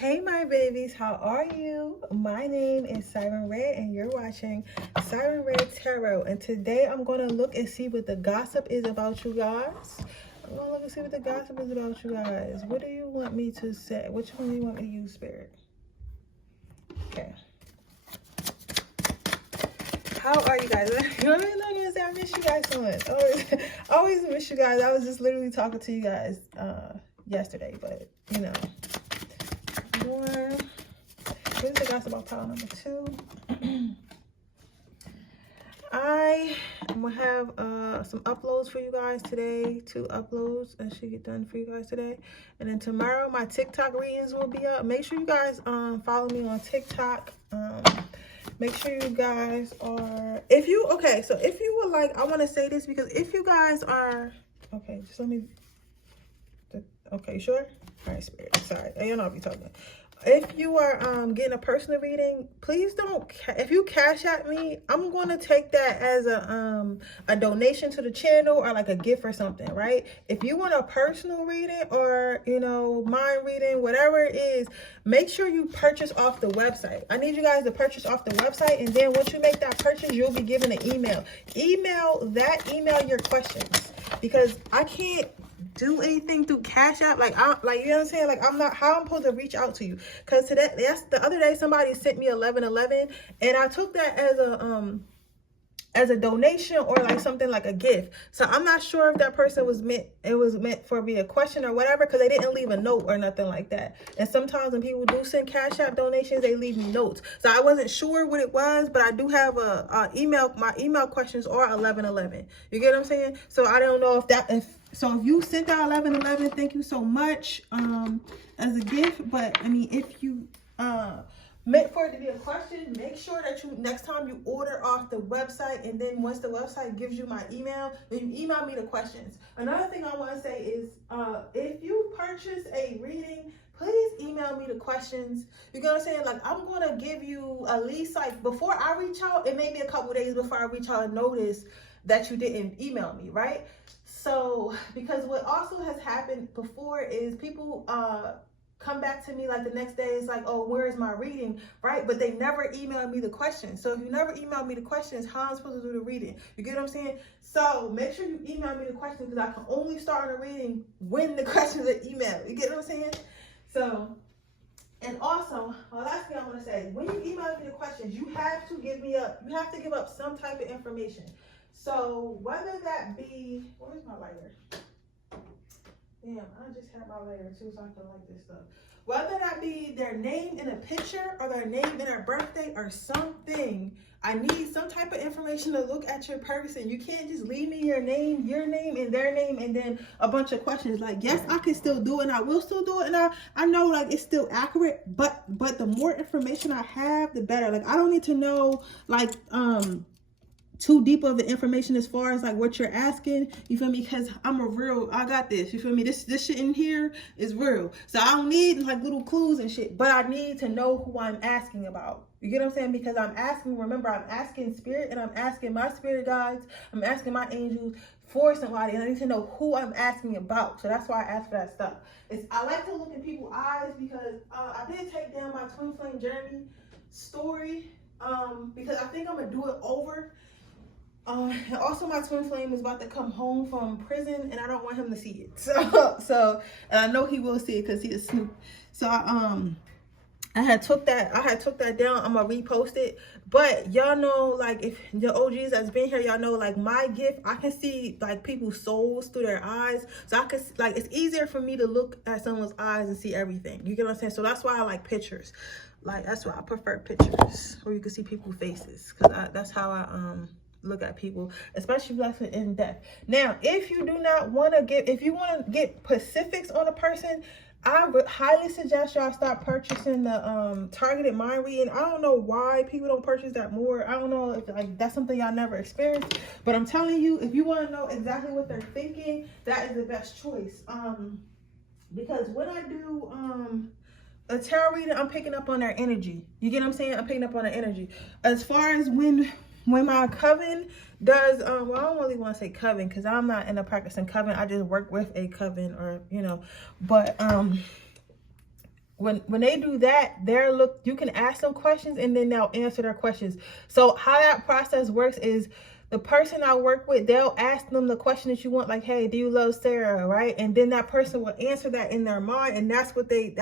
Hey my babies, how are you? My name is Siren Redd and you're watching Siren Redd Tarot. And today I'm going to look and see what the gossip is about you guys. I'm going to look and see what the gossip is about you guys. What do you want me to say? Which one do you want me to use, Spirit? Okay. How are you guys? You know what I'm going to say? I miss you guys so much. I always miss you guys. I was just literally talking to you guys yesterday, but you know. Here's the gossip about pile number 2. I'm gonna have some uploads for you guys today. 2 uploads that should get done for you guys today. And then tomorrow my TikTok readings will be up. Make sure you guys follow me on TikTok. Make sure you guys are, if you would like, I want to say this because if you guys are, okay, just let me, okay, sure? All right, Spirit, sorry, I don't know if you're talking. If you are getting a personal reading, please don't, if you cash at me, I'm going to take that as a donation to the channel or like a gift or something, right? If you want a personal reading or, you know, mind reading, whatever it is, make sure you purchase off the website. I need you guys to purchase off the website, and then once you make that purchase, you'll be given an email. Email your questions, because I can't do anything through Cash App, like you know what I'm saying, like I'm not, how I'm supposed to reach out to you, because today, that's the other day somebody sent me 1111 and I took that as a donation or like something like a gift. So I'm not sure if that person was meant for me a question or whatever, because they didn't leave a note or nothing like that. And sometimes when people do send Cash App donations, they leave me notes. So I wasn't sure what it was, but I do have my email questions are 1111. You get what I'm saying? So I don't know so if you sent out 1111, thank you so much as a gift. But I mean, if you meant for it to be a question, make sure that you, next time you order off the website, and then once the website gives you my email, then you email me the questions. Another thing I want to say is if you purchase a reading, please email me the questions. You know what I'm saying? Like, I'm going to give you at least, like, before I reach out, it may be a couple days before I reach out and notice that you didn't email me, right? So, because what also has happened before is people come back to me like the next day, it's like, oh, where is my reading, right? But they never emailed me the questions. So if you never email me the questions, how am I supposed to do the reading? You get what I'm saying? So make sure you email me the questions, because I can only start on a reading when the questions are emailed. You get what I'm saying? So, and also, last thing I want to say, when you email me the questions, you have to give up some type of information. So whether that be, where's my lighter? Damn, I just had my lighter too, so I can light this stuff. Whether that be their name in a picture or their name in their birthday or something, I need some type of information to look at your person. You can't just leave me your name, and their name, and then a bunch of questions. Like, yes, I can still do it, and I will still do it, and I know, like, it's still accurate, but the more information I have, the better. Like, I don't need to know, like, too deep of the information as far as like what you're asking, you feel me? Because I got this, you feel me? This shit in here is real. So I don't need like little clues and shit, but I need to know who I'm asking about. You get what I'm saying? Because I'm asking spirit, and I'm asking my spirit guides, I'm asking my angels for somebody, and I need to know who I'm asking about. So that's why I ask for that stuff. I like to look in people's eyes, because I did take down my twin flame journey story, because I think I'm gonna do it over. And also my twin flame is about to come home from prison, and I don't want him to see it. So and I know he will see it because he is Snoop. So I had took that down. I'm gonna repost it. But y'all know, like, if the OGs that's been here, y'all know, like, my gift, I can see like people's souls through their eyes. So I can, like, it's easier for me to look at someone's eyes and see everything. You get what I'm saying? So that's why I like pictures. Like, that's why I prefer pictures, where you can see people's faces, because that's how I look at people, especially like in depth. Now, if you do not want to if you want to get specifics on a person, I would highly suggest y'all start purchasing the targeted mind reading. I don't know why people don't purchase that more. I don't know if like that's something y'all never experienced, but I'm telling you, if you want to know exactly what they're thinking, that is the best choice. Because when I do a tarot reading, I'm picking up on their energy. You get what I'm saying? I'm picking up on their energy. As far as when my coven does, well, I don't really want to say coven, because I'm not in a practicing coven. I just work with a coven, or, you know, but when they do that, you can ask them questions and then they'll answer their questions. So how that process works is the person I work with, they'll ask them the question that you want, like, hey, do you love Sarah, right? And then that person will answer that in their mind, and that's what they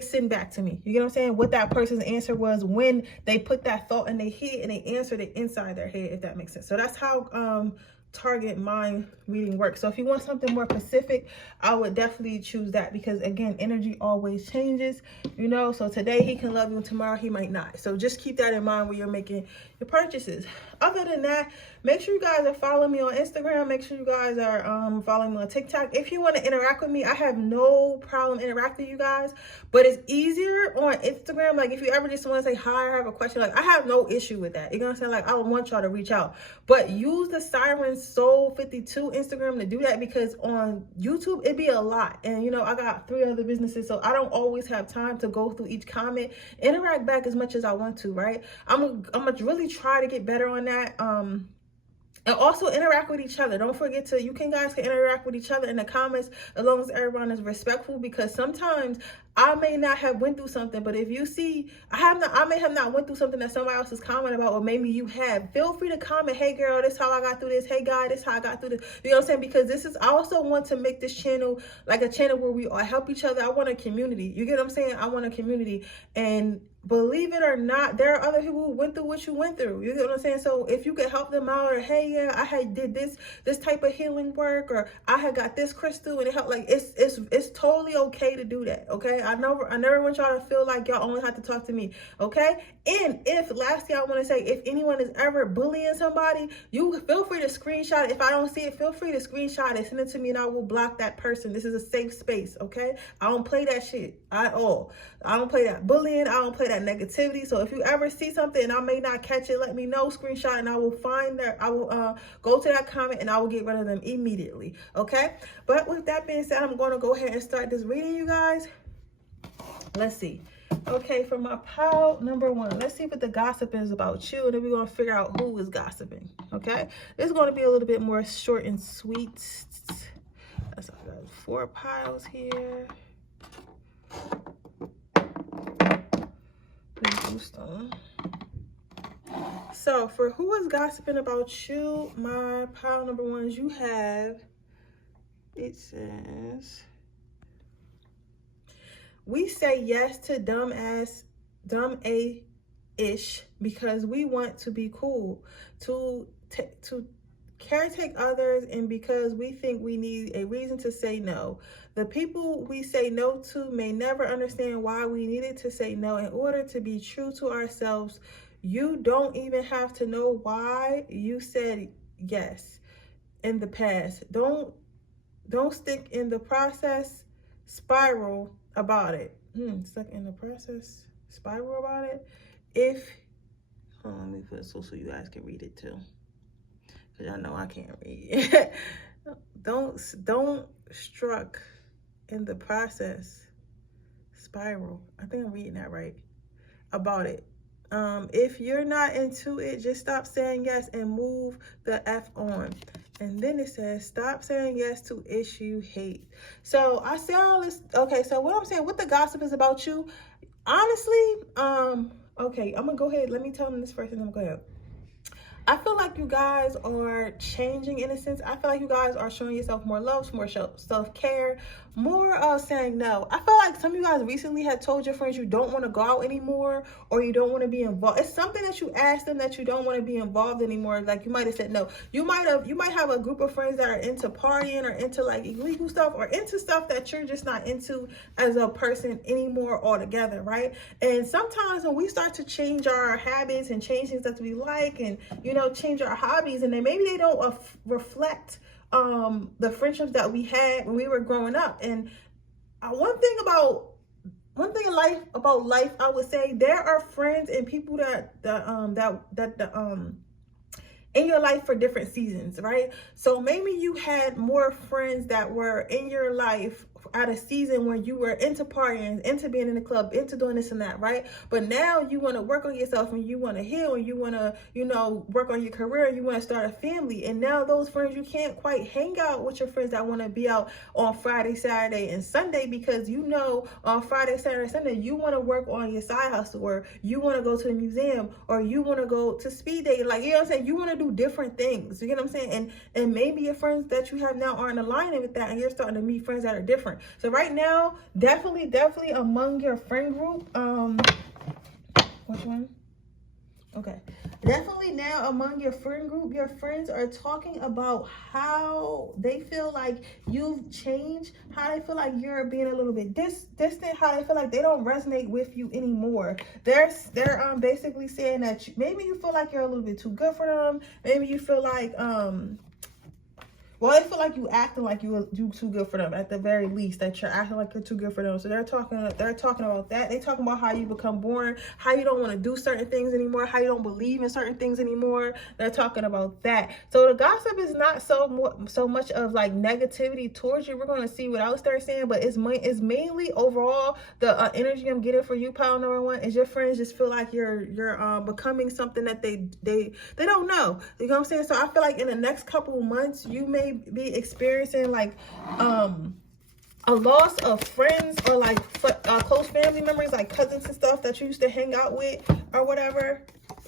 send back to me. You get what I'm saying? What that person's answer was when they put that thought in their head and they answered it inside their head, if that makes sense. So that's how target mind reading works. So if you want something more specific, I would definitely choose that, because again, energy always changes, you know. So today he can love you and tomorrow he might not. So just keep that in mind when you're making your purchases. Other than that, make sure you guys are following me on Instagram. Make sure you guys are following me on TikTok. If you want to interact with me, I have no problem interacting with you guys, but it's easier on Instagram. Like if you ever just want to say hi or have a question, like I have no issue with that. You know what I'm saying? Like I want y'all to reach out, but use the Siren Soul 52 Instagram to do that, because on YouTube it'd be a lot, and you know I got 3 other businesses, so I don't always have time to go through each comment, interact back as much as I want to, right? I'm gonna really try to get better on that. And also interact with each other. Don't forget to, guys can interact with each other in the comments, as long as everyone is respectful, because sometimes I may not have went through something, but if you see, I may have not went through something that somebody else is commenting about, or maybe you have, feel free to comment, hey girl, this is how I got through this, hey guy, this is how I got through this. You know what I'm saying? Because I also want to make this channel like a channel where we all help each other. I want a community. You get what I'm saying? I want a community. And believe it or not, there are other people who went through what you went through. You get what I'm saying? So if you could help them out, or hey, yeah, I had did this type of healing work, or I had got this crystal and it helped, like it's totally okay to do that. Okay, I never want y'all to feel like y'all only have to talk to me. Okay, and if lastly, I want to say, if anyone is ever bullying somebody, you feel free to screenshot it. If I don't see it, feel free to screenshot it, send it to me, and I will block that person. This is a safe space. Okay, I don't play that shit at all. I don't play that bullying. I don't play that negativity. So if you ever see something and I may not catch it, let me know, screenshot, and I will find that. I will go to that comment and I will get rid of them immediately. Okay. But with that being said, I'm going to go ahead and start this reading, you guys. Let's see. Okay, for my pile number 1, let's see what the gossip is about you, and then we're going to figure out who is gossiping. Okay. This is going to be a little bit more short and sweet. That's all, I got 4 piles here. So for who is gossiping about you, my pile number 1s, you have, it says, we say yes to dumb A-ish because we want to be cool, to caretake others, and because we think we need a reason to say no. The people we say no to may never understand why we needed to say no in order to be true to ourselves. You don't even have to know why you said yes in the past. Don't stick in the process spiral about it. Stuck in the process spiral about it. Let me put it so you guys can read it too, because y'all know I can't read. Don't struck in the process spiral. I think I'm reading that right. About it. If you're not into it, just stop saying yes and move the F on. And then it says, stop saying yes to ish you hate. So I say all this. Okay, so what I'm saying, what the gossip is about you, honestly, okay, I'm gonna go ahead. Let me tell them this first, and I'm gonna go ahead. I feel like you guys are changing in a sense. I feel like you guys are showing yourself more love, more self-care, more saying no. I feel like some of you guys recently had told your friends you don't want to go out anymore, or you don't want to be involved. It's something that you asked them that you don't want to be involved anymore. Like you might have said no. You might have a group of friends that are into partying or into like illegal stuff, or into stuff that you're just not into as a person anymore altogether, right? And sometimes when we start to change our habits and change things that we like, and change our hobbies, and then maybe they don't reflect the friendships that we had when we were growing up. And one thing in life, I would say there are friends and people that in your life for different seasons, right? So maybe you had more friends that were in your life at a season when you were into partying, into being in the club, into doing this and that, right? But now you want to work on yourself and you want to heal and you want to, you know, work on your career and you want to start a family. And now those friends, you can't quite hang out with your friends that want to be out on Friday, Saturday, and Sunday, because you know on Friday, Saturday, Sunday, you want to work on your side hustle, or you want to go to the museum, or you want to go to speed dating. Like, you know what I'm saying? You want to do different things. You get what I'm saying? And maybe your friends that you have now aren't aligning with that, and you're starting to meet friends that are different. So right now, definitely among your friend group, which one? Okay, definitely now among your friend group, your friends are talking about how they feel like you've changed, how they feel like you're being a little bit distant, how they feel like they don't resonate with you anymore. They're basically saying that maybe you feel like you're a little bit too good for them. Maybe you feel like well, they feel like you acting like you too good for them, at the very least, that you're acting like you're too good for them. So they're talking about that. They talking about how you become boring, how you don't want to do certain things anymore, how you don't believe in certain things anymore. They're talking about that. So the gossip is not so much of like negativity towards you. We're going to see what else they're saying, but it's mainly overall the energy I'm getting for you, pile number one, is your friends just feel like you're becoming something that they don't know. You know what I'm saying? So I feel like in the next couple of months, you may be experiencing like a loss of friends, or like close family members, like cousins and stuff that you used to hang out with or whatever,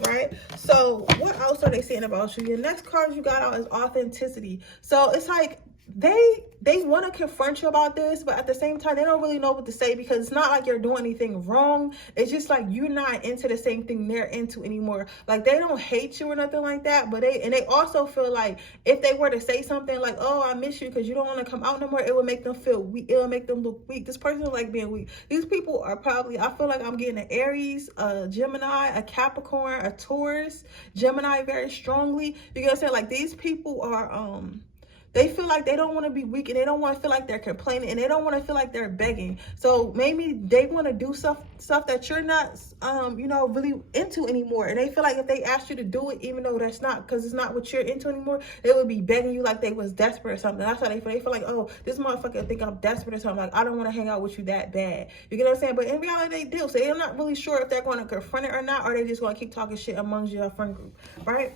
right? So what else are they saying about you? Your next card you got out is authenticity. So it's like they want to confront you about this, but at the same time, they don't really know what to say, because it's not like you're doing anything wrong. It's just like you're not into the same thing they're into anymore. Like, they don't hate you or nothing like that, but they also feel like if they were to say something like, oh, I miss you because you don't want to come out no more, it would make them feel weak. It will make them look weak. This person like being weak. These people are probably, I feel like I'm getting an Aries, a Gemini, a Capricorn, a Taurus, Gemini very strongly. You know what I'm saying? Like, these people are they feel like they don't want to be weak, and they don't want to feel like they're complaining, and they don't want to feel like they're begging. So maybe they want to do stuff that you're not, you know, really into anymore. And they feel like if they asked you to do it, even though that's not, because it's not what you're into anymore, they would be begging you like they was desperate or something. That's how they feel. They feel like, oh, this motherfucker think I'm desperate or something. Like, I don't want to hang out with you that bad. You get what I'm saying? But in reality, they do. So they're not really sure if they're going to confront it or not, or they just going to keep talking shit amongst your friend group, right?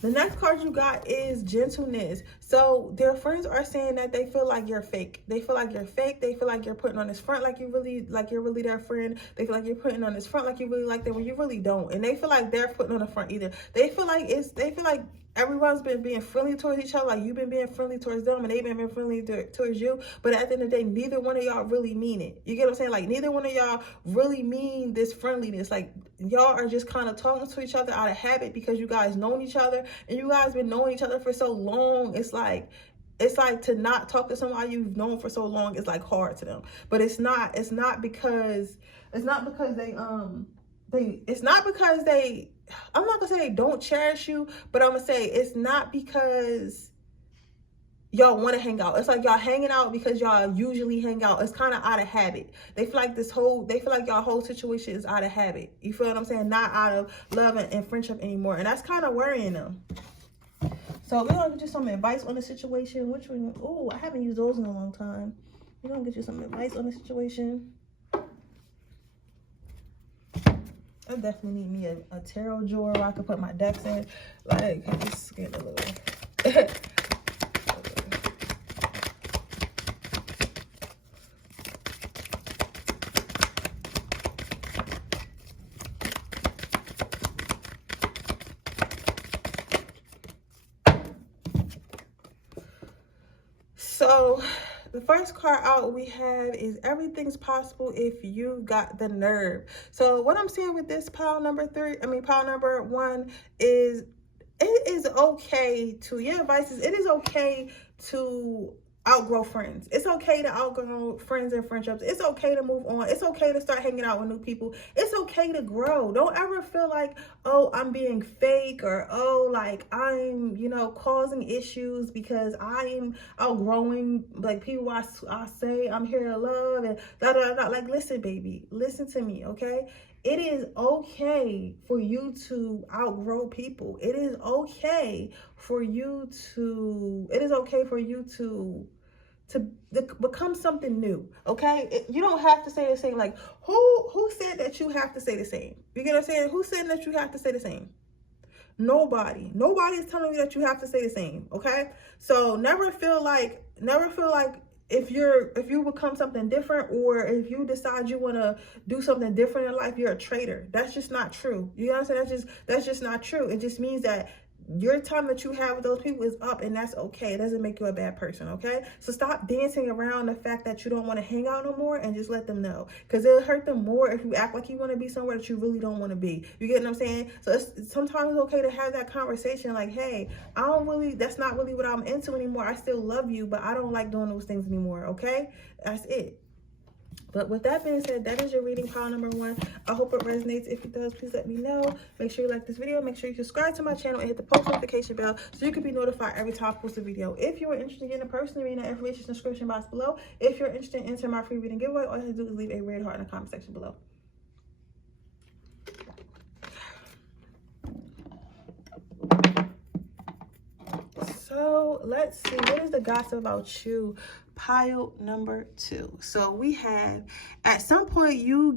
The next card you got is gentleness. So their friends are saying that they feel like you're fake. They feel like you're fake. They feel like you're putting on this front like you're really their friend. They feel like you're putting on this front like you really like them when you really don't. And they feel like they're putting on the front either. They feel like everyone's been being friendly towards each other, like you've been being friendly towards them and they've been being friendly towards you. But at the end of the day, neither one of y'all really mean it. You get what I'm saying? Like, neither one of y'all really mean this friendliness. Like, y'all are just kind of talking to each other out of habit, because you guys known each other and you guys been knowing each other for so long. It's like to not talk to somebody you've known for so long is like hard to them. But it's not because they I'm not gonna say they don't cherish you, but I'm gonna say it's not because y'all want to hang out. It's like y'all hanging out because y'all usually hang out. It's kind of out of habit. They feel like y'all whole situation is out of habit. You feel what I'm saying? Not out of love and friendship anymore. And that's kind of worrying them. So we're gonna get you some advice on the situation. Which one? Oh, I haven't used those in a long time. We're gonna get you some advice on the situation. I definitely need me a tarot drawer where I can put my decks in. Like, I'm just getting a little. So the first card out we have is everything's possible if you got the nerve. So what I'm seeing with this pile number one is it is okay to, your advice is, it is okay to outgrow friends. It's okay to outgrow friends and friendships. It's okay to move on. It's okay to start hanging out with new people. It's okay to grow. Don't ever feel like, oh, I'm being fake, or oh, like I'm, you know, causing issues because I'm outgrowing like people I say I'm here to love and da da da. Like, listen, baby, listen to me, okay? It is okay for you to outgrow people. It is okay for you to to become something new, okay? You don't have to say the same. Like, who said that you have to say the same? You get what I'm saying? Who said that you have to say the same? Nobody. Nobody is telling you that you have to say the same, okay? So never feel like if you become something different, or if you decide you want to do something different in life, you're a traitor. That's just not true. You know what I'm saying? That's just not true. It just means that your time that you have with those people is up, and that's okay. It doesn't make you a bad person, okay? So stop dancing around the fact that you don't want to hang out no more, and just let them know, because it'll hurt them more if you act like you want to be somewhere that you really don't want to be. You get what I'm saying? So sometimes it's okay to have that conversation, like, hey, that's not really what I'm into anymore. I still love you, but I don't like doing those things anymore, okay? That's it. But with that being said, that is your reading, pile number 1. I hope it resonates. If it does, please let me know. Make sure you like this video. Make sure you subscribe to my channel and hit the post notification bell so you can be notified every time I post a video. If you are interested in getting a personal reading, the information in the description box below. If you're interested in entering my free reading giveaway, all you have to do is leave a red heart in the comment section below. So let's see, what is the gossip about you? Pile number 2. So we have, at some point you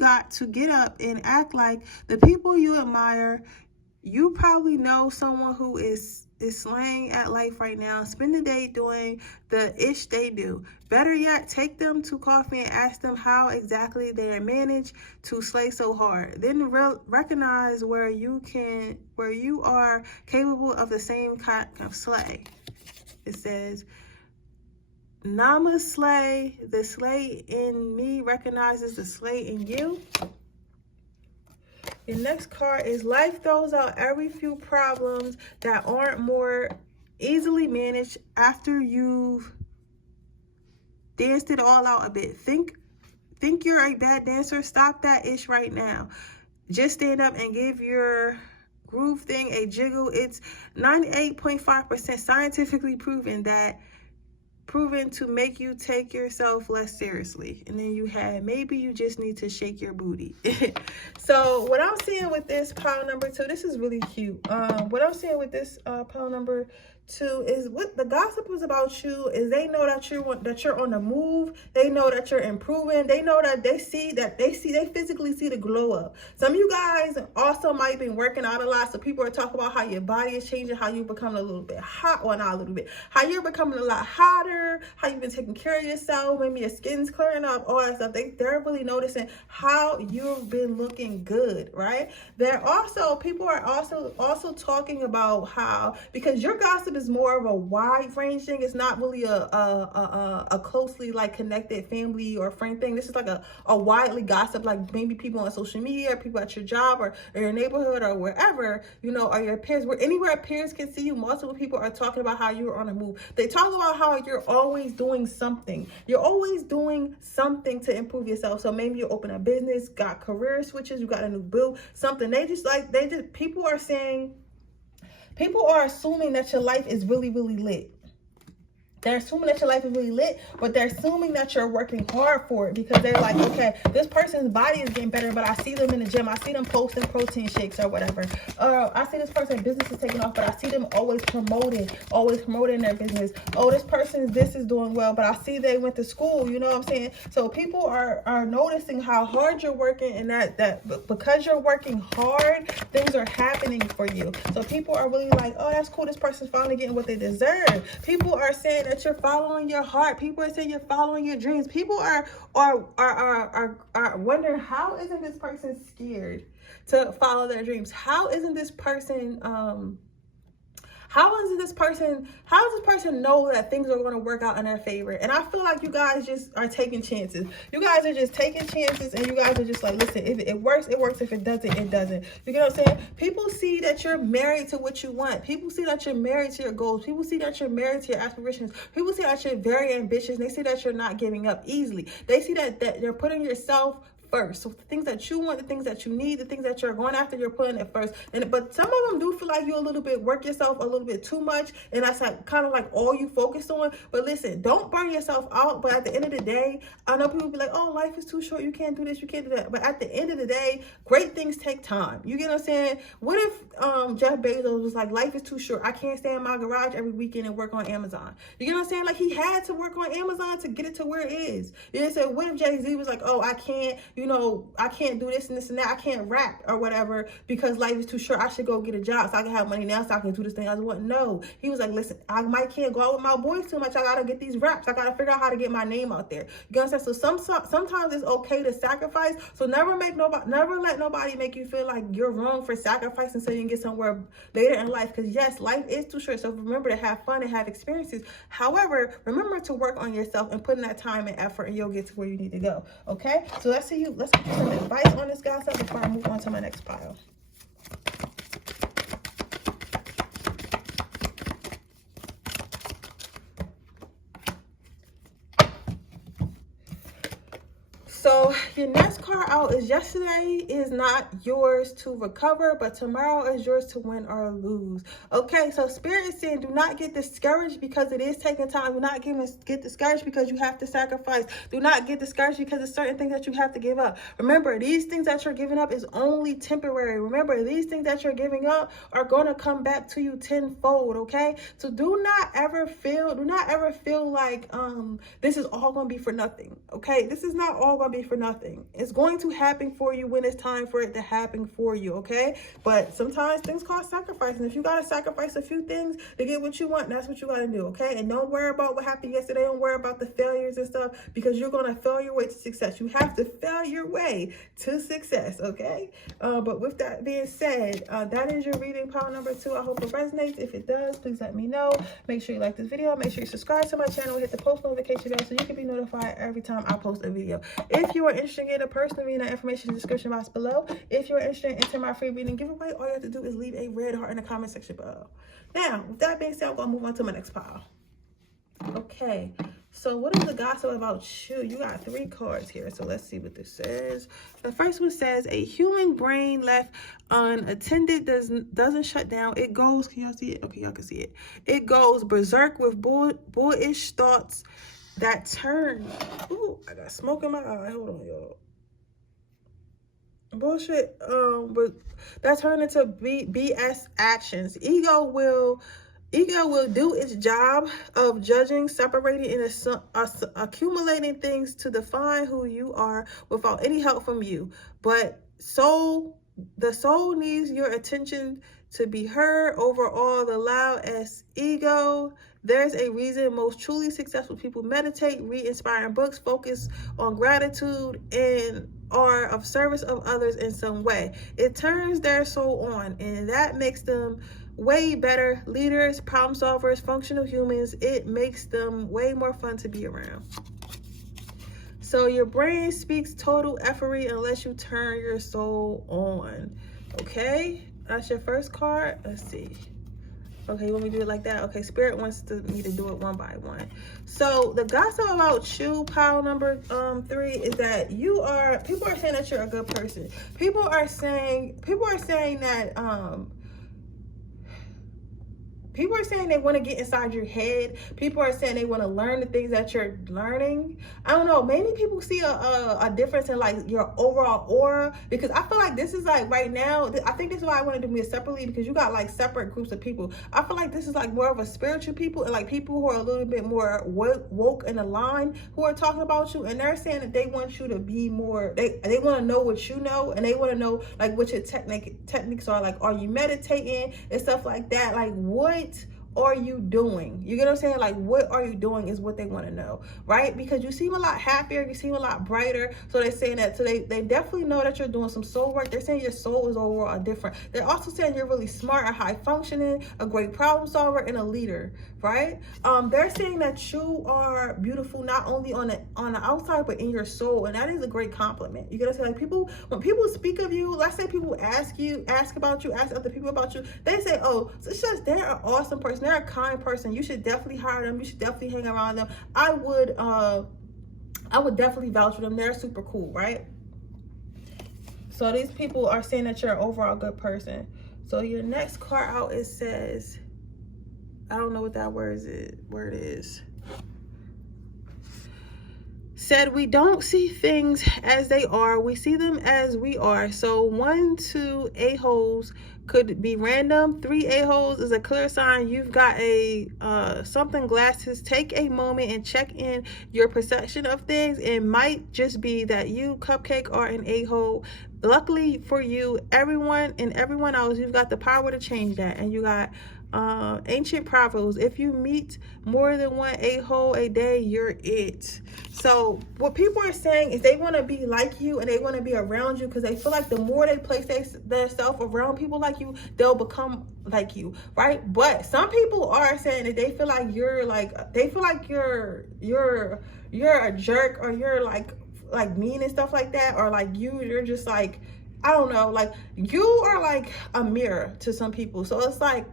got to get up and act like the people you admire. You probably know someone who is slaying at life right now. Spend the day doing the ish they do. Better yet, take them to coffee and ask them how exactly they manage to slay so hard. Then recognize where you are capable of the same kind of slay. It says, Nama slay, the slay in me recognizes the slay in you. Your next card is life throws out every few problems that aren't more easily managed after you've danced it all out a bit. Think you're a bad dancer? Stop that ish right now. Just stand up and give your groove thing a jiggle. It's 98.5% scientifically proven to make you take yourself less seriously. And then you have, maybe you just need to shake your booty. So what I'm seeing with this pile number 2, this is really cute. What I'm seeing with this pile number 2 is, what the gossip is about you is they know that you're on the move. They know that you're improving. They know that they physically see the glow up. Some of you guys also might have been working out a lot, so people are talking about how your body is changing, how you becoming a little bit hot, or not a little bit, how you're becoming a lot hotter, how you've been taking care of yourself, maybe your skin's clearing up, all that stuff. They're really noticing how you've been looking good, right? People are also talking about how, because your gossip is more of a wide range thing. It's not really a closely like connected family or friend thing. This is like a widely gossip, like maybe people on social media, people at your job, or your neighborhood, or wherever, you know, or your peers, where anywhere peers can see you. Multiple people are talking about how you're on a move. They talk about how you're always doing something. You're always doing something to improve yourself. So maybe you open a business, got career switches, you got a new boo, something. People are assuming that your life is really, really lit. They're assuming that your life is really lit, but they're assuming that you're working hard for it, because they're like, okay, this person's body is getting better, but I see them in the gym. I see them posting protein shakes or whatever. I see this person's business is taking off, but I see them always promoting their business. Oh, this is doing well, but I see they went to school. You know what I'm saying? So people are noticing how hard you're working, and that because you're working hard, things are happening for you. So people are really like, oh, that's cool. This person's finally getting what they deserve. People are saying that you're following your heart. People are saying you're following your dreams. People are wondering, how isn't this person scared to follow their dreams? How isn't this person how does this person know that things are going to work out in their favor? And I feel like you guys just are taking chances. You guys are just taking chances, and you guys are just like, listen, if it works, it works. If it doesn't, it doesn't. You get what I'm saying? People see that you're married to what you want. People see that you're married to your goals. People see that you're married to your aspirations. People see that you're very ambitious. They see that you're not giving up easily. They see that you're putting yourself first. So the things that you want, the things that you need, the things that you're going after, you're putting it first. But some of them do feel like you a little bit work yourself a little bit too much, and that's like kind of like all you focus on. But listen, don't burn yourself out. But at the end of the day, I know people be like, oh, life is too short, you can't do this, you can't do that. But at the end of the day, great things take time. You get what I'm saying? What if Jeff Bezos was like, life is too short, I can't stay in my garage every weekend and work on Amazon? You get what I'm saying? Like, he had to work on Amazon to get it to where it is. You know what I'm saying? What if Jay-Z was like, oh, I can't, you know, I can't do this and this and that, I can't rap or whatever because life is too short, I should go get a job so I can have money now so I can do this thing I want? No, he was like, listen, I can't go out with my boys too much, I gotta get these raps, I gotta figure out how to get my name out there. You know what I'm saying? So sometimes it's okay to sacrifice. So never let nobody make you feel like you're wrong for sacrificing so you can get somewhere later in life. Because yes, life is too short. So remember to have fun and have experiences. However, remember to work on yourself and put in that time and effort, and you'll get to where you need to go. Okay, so let's get you some advice on this, guys, before I move on to my next pile. So your next card out is yesterday is not yours to recover, but tomorrow is yours to win or lose. Okay, so Spirit is saying do not get discouraged because it is taking time. Do not get discouraged because you have to sacrifice. Do not get discouraged because there's certain things that you have to give up. Remember, these things that you're giving up is only temporary. Remember, these things that you're giving up are going to come back to you tenfold, okay? So do not ever feel like this is all going to be for nothing, okay? This is not all going to be for nothing. It's going to happen for you when it's time for it to happen for you, okay? But sometimes things cost sacrifice, and if you got to sacrifice a few things to get what you want, that's what you got to do, okay? And don't worry about what happened yesterday. Don't worry about the failures and stuff, because you're going to fail your way to success. You have to fail your way to success, okay? But with that being said, that is your reading, pile number 2. I hope it resonates. If it does, please let me know. Make sure you like this video. Make sure you subscribe to my channel. Hit the post notification bell so you can be notified every time I post a video. If you are interested in getting a personal reading, information in the description box below. If you're interested in entering my free reading giveaway, all you have to do is leave a red heart in the comment section below. Now, with that being said, I'm going to move on to my next pile. Okay, so what is the gossip about you? You got 3 cards here, so let's see what this says. The first one says, a human brain left unattended doesn't shut down. It goes, can y'all see it? Okay, y'all can see it. It goes berserk with bullish thoughts that turn. Ooh, I got smoke in my eye. Hold on, y'all. Bullshit. But that turn into BS actions. Ego will do its job of judging, separating, and accumulating things to define who you are without any help from you. But the soul needs your attention to be heard over all the loud ass ego. There's a reason most truly successful people meditate, read inspiring books, focus on gratitude, and are of service of others in some way. It turns their soul on, and that makes them way better leaders, problem solvers, functional humans. It makes them way more fun to be around. So your brain speaks total effery unless you turn your soul on. Okay, that's your first card. Let's see. Okay, you want me to do it like that? Okay, Spirit wants me to do it one by one. So the gossip about you, pile number 3, is that people are saying that you're a good person. People are saying that people are saying they want to get inside your head. People are saying they want to learn the things that you're learning. I don't know. Maybe people see a difference in like your overall aura, because I feel like this is like right now. I think this is why I wanted to do it separately, because you got like separate groups of people. I feel like this is like more of a spiritual people, and like people who are a little bit more woke and aligned, who are talking about you, and they're saying that they want you to be more. They want to know what you know, and they want to know like what your techniques are. Like, are you meditating and stuff like that? Like, what are you doing? You get what I'm saying? Like, what are you doing is what they want to know, right? Because you seem a lot happier, you seem a lot brighter. So they're saying that. So they definitely know that you're doing some soul work. They're saying your soul is overall different. They're also saying you're really smart and high functioning, a great problem solver, and a leader, right? They're saying that you are beautiful not only on the outside but in your soul, and that is a great compliment. You get what I'm saying? Like, when people speak of you, let's say people ask other people about you, they say, oh, it's just they're an awesome person. They're a kind person. You should definitely hire them. You should definitely hang around them. I would definitely vouch for them. They're super cool, right? So these people are saying that you're an overall good person. So your next card out, it says, I don't know what that word is. Said, we don't see things as they are, we see them as we are. So 1, 2 a-holes could be random. 3 a-holes is a clear sign you've got a something glasses. Take a moment and check in your perception of things. It might just be that you, Cupcake, are an a-hole. Luckily for you, everyone else, you've got the power to change that. And you got ancient proverbs, if you meet more than one a-hole a day, you're it. So what people are saying is they want to be like you and they want to be around you because they feel like the more they place themselves around people like you, they'll become like you, right? But some people are saying that they feel like you're a jerk, or you're like mean and stuff like that, or like you're just like, I don't know, like you are like a mirror to some people. So it's like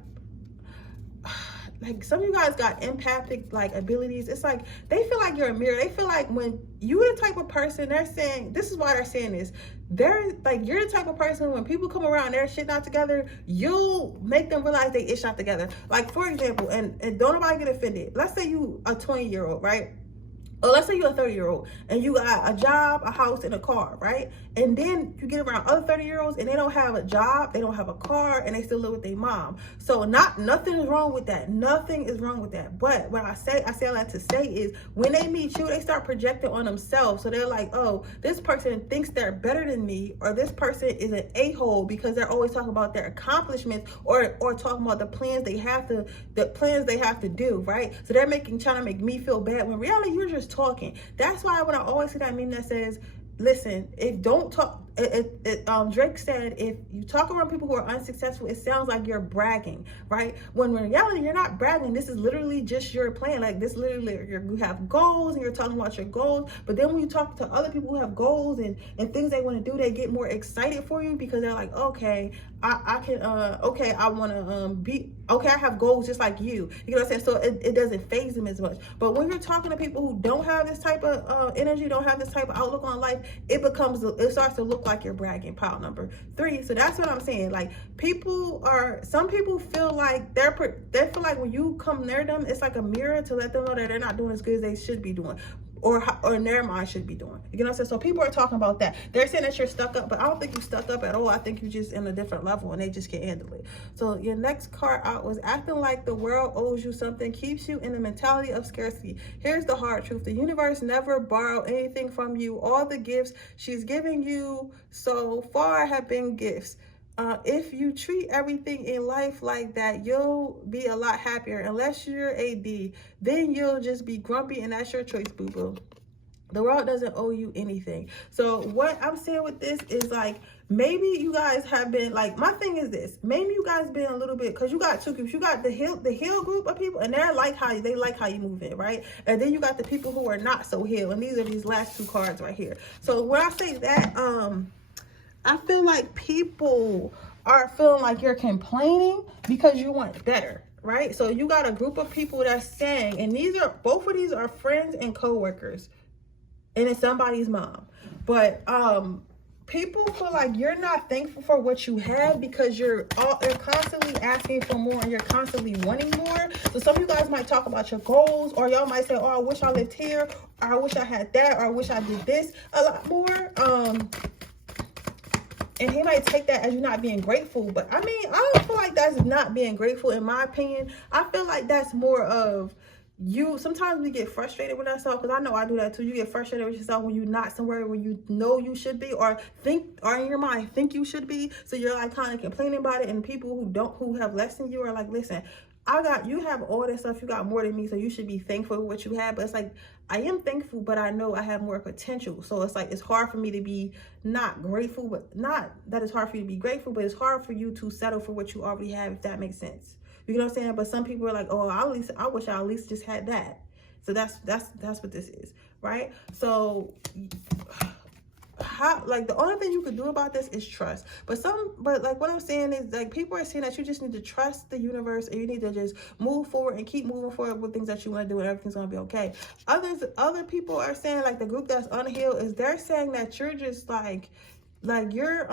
some of you guys got empathic like abilities. It's like they feel like you're a mirror. They feel like when you're the type of person, they're saying, this is why they're saying this, they're like, you're the type of person when people come around, their shit not together, you'll make them realize they ish not together. Like for example, and don't nobody get offended, let's say you a 20-year-old, right? Or let's say you're a 30-year-old and you got a job, a house, and a car, right? And then you get around other 30-year-olds and they don't have a job, they don't have a car, and they still live with their mom. So nothing is wrong with that. Nothing is wrong with that. But what I say all that to say is when they meet you, they start projecting on themselves. So they're like, oh, this person thinks they're better than me, or this person is an a-hole because they're always talking about their accomplishments or talking about the plans they have to do, right? So they're trying to make me feel bad when reality you're just talking. That's why when I always see that meme that says, listen, if don't talk, Drake said, if you talk around people who are unsuccessful, it sounds like you're bragging, right? When in reality, you're not bragging. This is literally just your plan. Like this literally, you have goals and you're talking about your goals. But then when you talk to other people who have goals and things they want to do, they get more excited for you because they're like, okay, I can, okay, I want to okay, I have goals just like you. You know what I'm saying? So it doesn't faze them as much. But when you're talking to people who don't have this type of energy, don't have this type of outlook on life, it starts to look like you're bragging. Pile number 3. So that's what I'm saying. Like some people feel like they feel like when you come near them, it's like a mirror to let them know that they're not doing as good as they should be doing. Or their mind should be doing. You know what I'm saying? So people are talking about that. They're saying that you're stuck up, but I don't think you're stuck up at all. I think you're just in a different level and they just can't handle it. So your next card out was acting like the world owes you something, keeps you in the mentality of scarcity. Here's the hard truth. The universe never borrowed anything from you. All the gifts she's giving you so far have been gifts. If you treat everything in life like that, you'll be a lot happier. Unless you're AD, then you'll just be grumpy, and that's your choice, boo-boo. The world doesn't owe you anything. So what I'm saying with this is like, maybe you guys have been like, my thing is this, maybe you guys been a little bit, because you got two groups. You got the heal group of people, and they like how you move in, right? And then you got the people who are not so healed, and these are these last 2 cards right here. So when I say that, I feel like people are feeling like you're complaining because you want better, right? So you got a group of people that's saying, and both of these are friends and co-workers, and it's somebody's mom. But people feel like you're not thankful for what you have because you're constantly asking for more and you're constantly wanting more. So some of you guys might talk about your goals, or y'all might say, oh, I wish I lived here, or I wish I had that, or I wish I did this a lot more. And he might take that as you not being grateful. But I mean, I don't feel like that's not being grateful, in my opinion. I feel like that's more of you. Sometimes we get frustrated with ourselves, because I know I do that too. You get frustrated with yourself when you're not somewhere where you know you should be, or in your mind think you should be. So you're like kind of complaining about it. And people who have less than you are like, listen, you have all this stuff, you got more than me, so you should be thankful for what you have. But it's like, I am thankful, but I know I have more potential. So it's like, it's hard for me to be not grateful, but not that it's hard for you to be grateful, but it's hard for you to settle for what you already have, if that makes sense. You know what I'm saying? But some people are like, oh, I wish I at least just had that. So that's what this is, right? So like the only thing you could do about this is trust. But like what I'm saying is, like, people are saying that you just need to trust the universe, and you need to just move forward and keep moving forward with things that you want to do, and everything's gonna be okay. Other people are saying, like the group that's unhealed, is they're saying that you're just like, like you're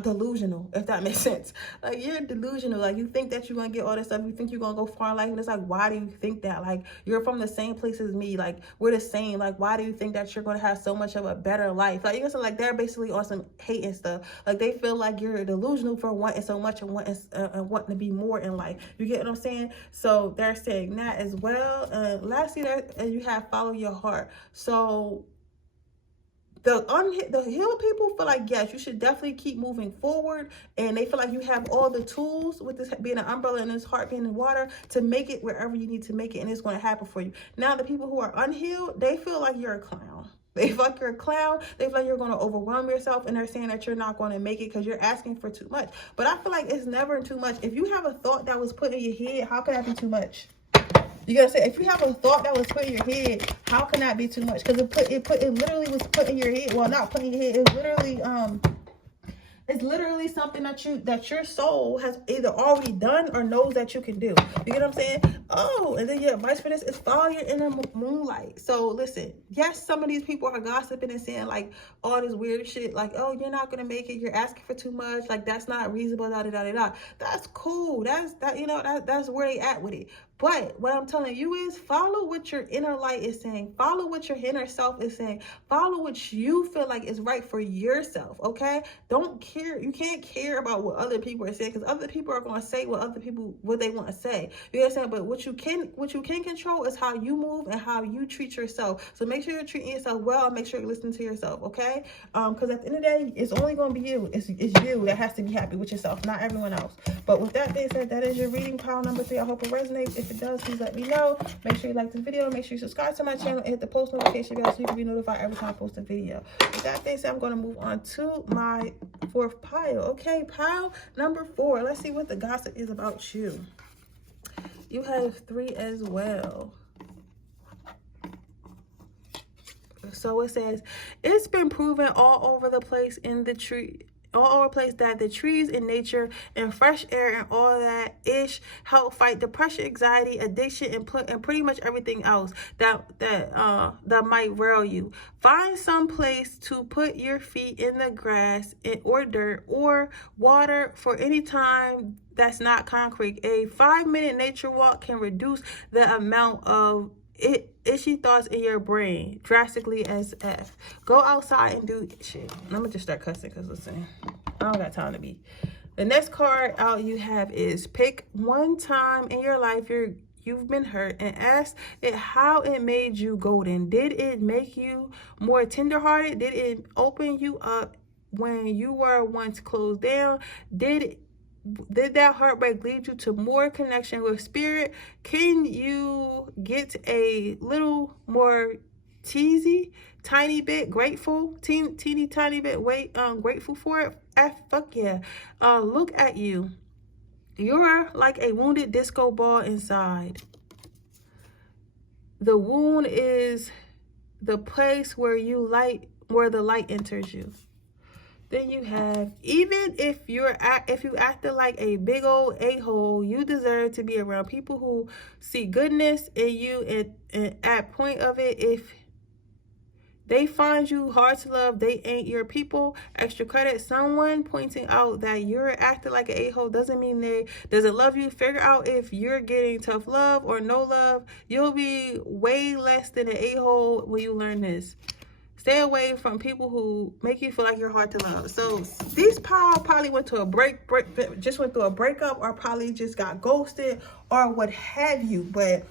delusional, if that makes sense. Like you're delusional. Like you think that you're gonna get all this stuff, you think you're gonna go far in life, and it's like, why do you think that? Like you're from the same place as me, like we're the same. Like why do you think that you're gonna have so much of a better life? Like you know, like they're basically on some hate and stuff. Like they feel like you're delusional for wanting so much and wanting to be more in life. You get what I'm saying? So they're saying that as well. And lastly, you have follow your heart. So the healed people feel like, yes, you should definitely keep moving forward, and they feel like you have all the tools, with this being an umbrella and this heart being in water, to make it wherever you need to make it, and it's going to happen for you. Now the people who are unhealed, they feel like you're a clown. They feel like you're a clown. They feel like you're going to overwhelm yourself, and they're saying that you're not going to make it because you're asking for too much. But I feel like it's never too much. If you have a thought that was put in your head, how can that be too much? You gotta say, if you have a thought that was put in your head, how can that be too much? Because it literally was put in your head. Well, not put in your head. It's literally something that your soul has either already done or knows that you can do. You get what I'm saying? Oh, and then your advice for this is follow your inner moonlight. So listen, yes, some of these people are gossiping and saying like all this weird shit, like, oh, you're not gonna make it, you're asking for too much, like that's not reasonable, da da da da da. That's cool. That's where they at with it. But what I'm telling you is follow what your inner light is saying. Follow what your inner self is saying. Follow what you feel like is right for yourself, okay? Don't care. You can't care about what other people are saying, because other people are going to say what they want to say. You know what I'm saying? But what you can control is how you move and how you treat yourself. So make sure you're treating yourself well, and make sure you're listening to yourself, okay? Because at the end of the day, it's only going to be you. It's you that has to be happy with yourself, not everyone else. But with that being said, that is your reading pile number 3. I hope it resonates. If it does, please let me know. Make sure you like this video. Make sure you subscribe to my channel and hit the post notification bell so you can be notified every time I post a video. With that being said, I'm going to move on to my 4th pile. Okay, pile number 4. Let's see what the gossip is about you. You have 3 as well. So it says, it's been proven all over the place that the trees and nature and fresh air and all that ish help fight depression, anxiety, addiction, and pretty much everything else that might rail you. Find some place to put your feet in the grass or dirt or water for any time that's not concrete. A 5-minute nature walk can reduce the amount of itchy thoughts in your brain drastically as F. Go outside and do shit. I'm gonna just start cussing because listen, I don't got time to be. The next card out you have is pick one time in your life you've been hurt and ask it how it made you golden. Did it make you more tenderhearted? Did it open you up when you were once closed down? Did that heartbreak lead you to more connection with spirit? Can you get a little more tiny bit grateful, teeny tiny bit grateful for it? Fuck yeah. Look at you. You're like a wounded disco ball inside. The wound is the place where the light enters you. Then you have, even if you acted like a big old a-hole, you deserve to be around people who see goodness in you, and at point of it, if they find you hard to love, they ain't your people. Extra credit. Someone pointing out that you're acting like an a-hole doesn't mean they doesn't love you. Figure out if you're getting tough love or no love. You'll be way less than an a-hole when you learn this. Stay away from people who make you feel like you're hard to love. So these probably went to a just went through a breakup, or probably just got ghosted, or what have you. But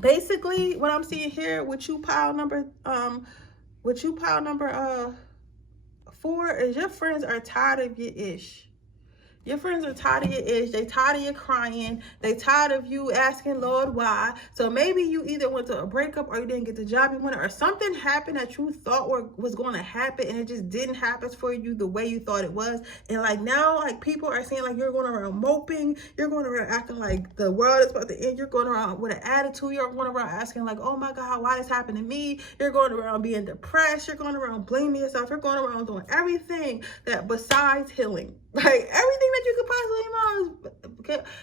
basically, what I'm seeing here with you pile number 4 is your friends are tired of your ish. Your friends are tired of your ish. They tired of you crying. They tired of you asking Lord why. So maybe you either went to a breakup, or you didn't get the job you wanted, or something happened that you thought was going to happen, and it just didn't happen for you the way you thought it was. And like now, like people are saying like you're going around moping. You're going around acting like the world is about to end. You're going around with an attitude. You're going around asking like, oh my God, why this happened to me? You're going around being depressed. You're going around blaming yourself. You're going around doing everything that besides healing. Like everything that you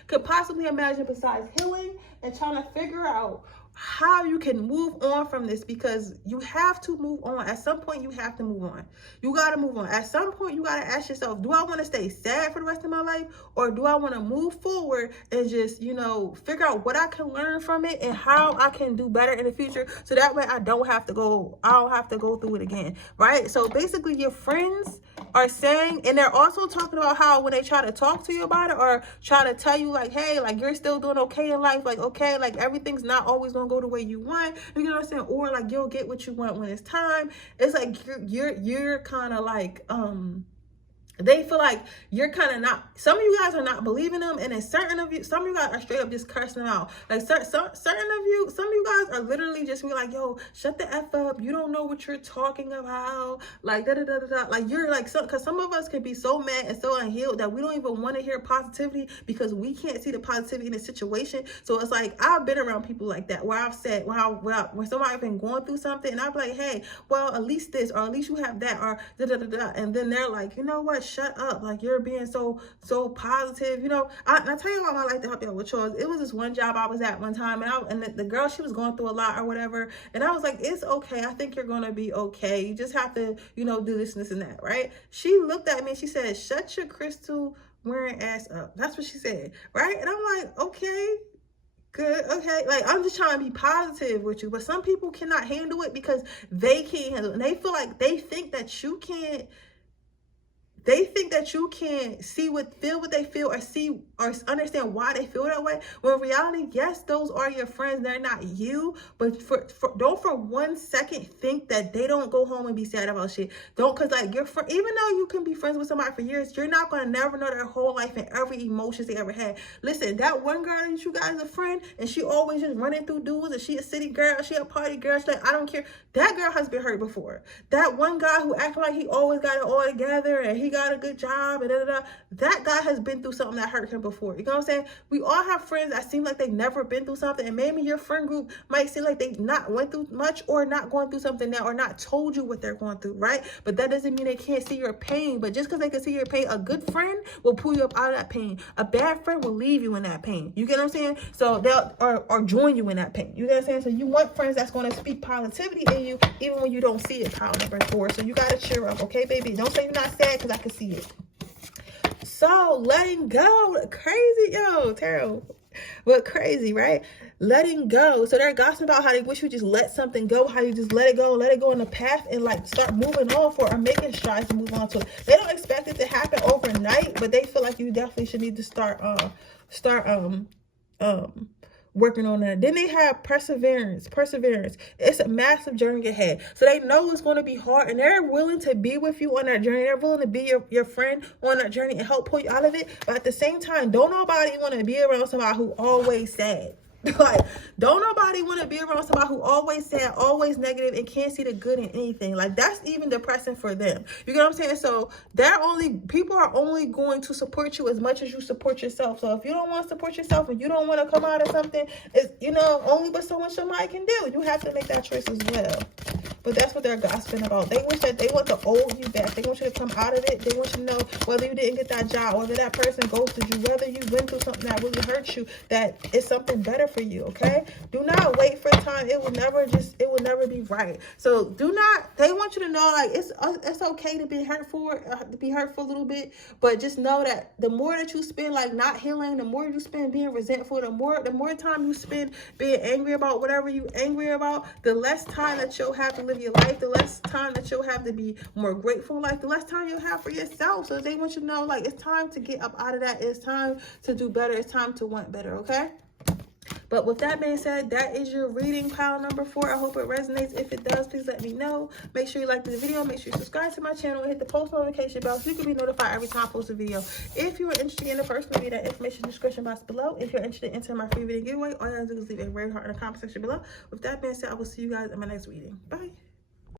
could possibly imagine besides healing, and trying to figure out how you can move on from this, because you have to move on. At some point, you have to move on. You got to move on. At some point, you got to ask yourself, do I want to stay sad for the rest of my life, or do I want to move forward and just, you know, figure out what I can learn from it and how I can do better in the future, so that way I don't have to go through it again, right? So basically, your friends are saying, and they're also talking about how when they try to talk to you about it or try to tell you like, hey, like you're still doing okay in life, like, okay, like everything's not always gonna go the way you want, you know what I'm saying, or like you'll get what you want when it's time. It's like you're kind of like they feel like you're kind of not, some of you guys are not believing them, and then certain of you, some of you guys are straight up just cursing them out. Like certain of you, some of you guys are literally just be like, yo, shut the F up, you don't know what you're talking about, like da-da-da-da-da. Like you're like, so because some of us could be so mad and so unhealed that we don't even want to hear positivity because we can't see the positivity in the situation. So it's like, I've been around people like that where I've said, when somebody's been going through something, and I'm like, hey, well, at least this, or at least you have that, or da-da-da-da, and then they're like, you know what, shut up, like you're being so positive, you know. I tell you why I like to help you out with chores. It was this one job I was at one time, and the girl, she was going through a lot or whatever, and I was like, it's okay, I think you're gonna be okay, you just have to, you know, do this and this and that, right? She looked at me and she said, shut your crystal wearing ass up. That's what she said, right? And I'm like, okay, good, okay, like I'm just trying to be positive with you. But some people cannot handle it because they can't handle it, and they feel like they think that you can't feel what they feel, or see or understand why they feel that way. When in reality, yes, those are your friends, they're not you. But don't for 1 second think that they don't go home and be sad about shit. Don't, because like your friend, even though you can be friends with somebody for years, you're not gonna never know their whole life and every emotions they ever had. Listen, that one girl that you guys are a friend, and she always just running through dudes, and she a city girl, she a party girl, she's like, I don't care. That girl has been hurt before. That one guy who acted like he always got it all together and he got a good job and that guy has been through something that hurt him before. You know what I'm saying? We all have friends that seem like they've never been through something, and maybe your friend group might seem like they not went through much, or not going through something now, or not told you what they're going through, right? But that doesn't mean they can't see your pain. But just because they can see your pain, a good friend will pull you up out of that pain. A bad friend will leave you in that pain. You get what I'm saying? So they'll or join you in that pain. You get what I'm saying? So you want friends that's going to speak positivity in you even when you don't see it, pile number 4. So you got to cheer up, okay, baby? Don't say you're not sad, because I can see it. So letting go, crazy, yo, terrible, but crazy, right? Letting go. So they're gossiping about how they wish you just let something go, how you just let it go in the path, and like start moving on for, or making strides to move on to it. They don't expect it to happen overnight, but they feel like you definitely should need to start working on that. Then they have perseverance. It's a massive journey ahead. So they know it's going to be hard, and they're willing to be with you on that journey. They're willing to be your friend on that journey and help pull you out of it. But at the same time, don't nobody want to be around somebody who always sad. Like, don't nobody want to be around somebody who always sad, always negative, and can't see the good in anything. Like, that's even depressing for them. You get what I'm saying? So people are only going to support you as much as you support yourself. So if you don't want to support yourself and you don't want to come out of something, it's, you know, only but so much somebody can do. You have to make that choice as well. But that's what they're gossiping about. They wish that they want to hold you back. They want you to come out of it. They want you to know whether you didn't get that job, whether that person ghosted you, whether you went through something that really hurt you, that it's something better for you, okay? Do not wait for time. It will never be right. So they want you to know, like, it's okay to be hurtful a little bit, but just know that the more that you spend like not healing, the more you spend being resentful, the more time you spend being angry about whatever you angry about, the less time that you'll have to live your life, the less time that you'll have to be more grateful in life, the less time you'll have for yourself. So they want you to know, like, it's time to get up out of that. It's time to do better. It's time to want better, okay? But with that being said, that is your reading, pile number 4. I hope it resonates. If it does, please let me know. Make sure you like this video. Make sure you subscribe to my channel and hit the post notification bell so you can be notified every time I post a video. If you are interested in the personal read, that information in the description box below. If you're interested in entering my free reading giveaway, all you have to do is leave a red heart in the comment section below. With that being said, I will see you guys in my next reading. Bye.